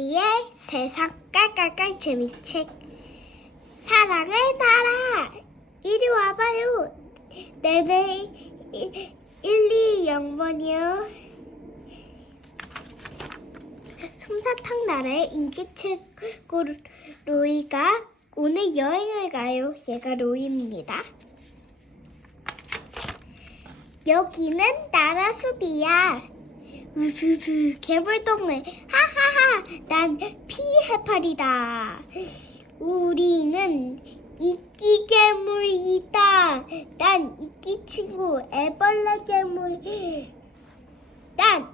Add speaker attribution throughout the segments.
Speaker 1: 이의 세상 깔깔깔 재미책. 사랑의 나라! 이리 와봐요. 네네. 1, 2, 0번이요. 솜사탕 나라의 인기 최고 로이가 오늘 여행을 가요. 얘가 로이입니다. 여기는 나라 숲이야 으스스 개불동물 하하하 난 피해파리다. 우리는 이끼 괴물이다. 난 이끼 친구 애벌레 괴물. 난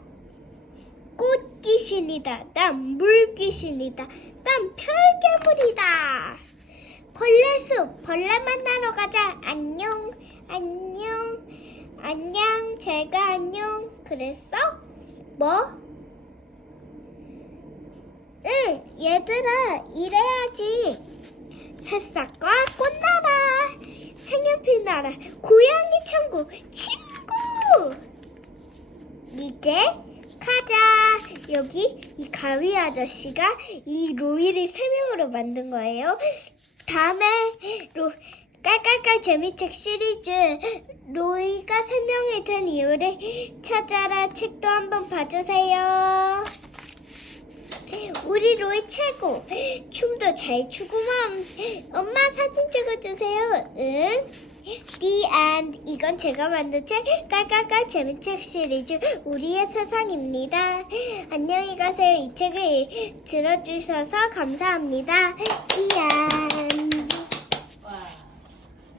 Speaker 1: 꽃귀신이다. 난 물귀신이다. 난 별괴물이다. 벌레숲 벌레 만나러 가자. 안녕 안녕. 안녕 제가 안녕. 그랬어? 뭐? 응, 얘들아, 이래야지. 새싹과 꽃나라, 색연필 나라, 고양이 천국, 친구! 이제 가자. 여기 이 가위 아저씨가 이 로이를 세 명으로 만든 거예요. 다음에 로, 깔깔깔 재미책 시리즈 로이가 세 명이 된 이유를 찾아라 책도 한번 봐주세요. 우리 로이 최고. 춤도 잘 추구만. 엄마 사진 찍어주세요. 응? The end. 이건 제가 만든 책 깔깔깔 재미책 시리즈 우리의 세상입니다. 안녕히 가세요. 이 책을 들어주셔서 감사합니다. The end.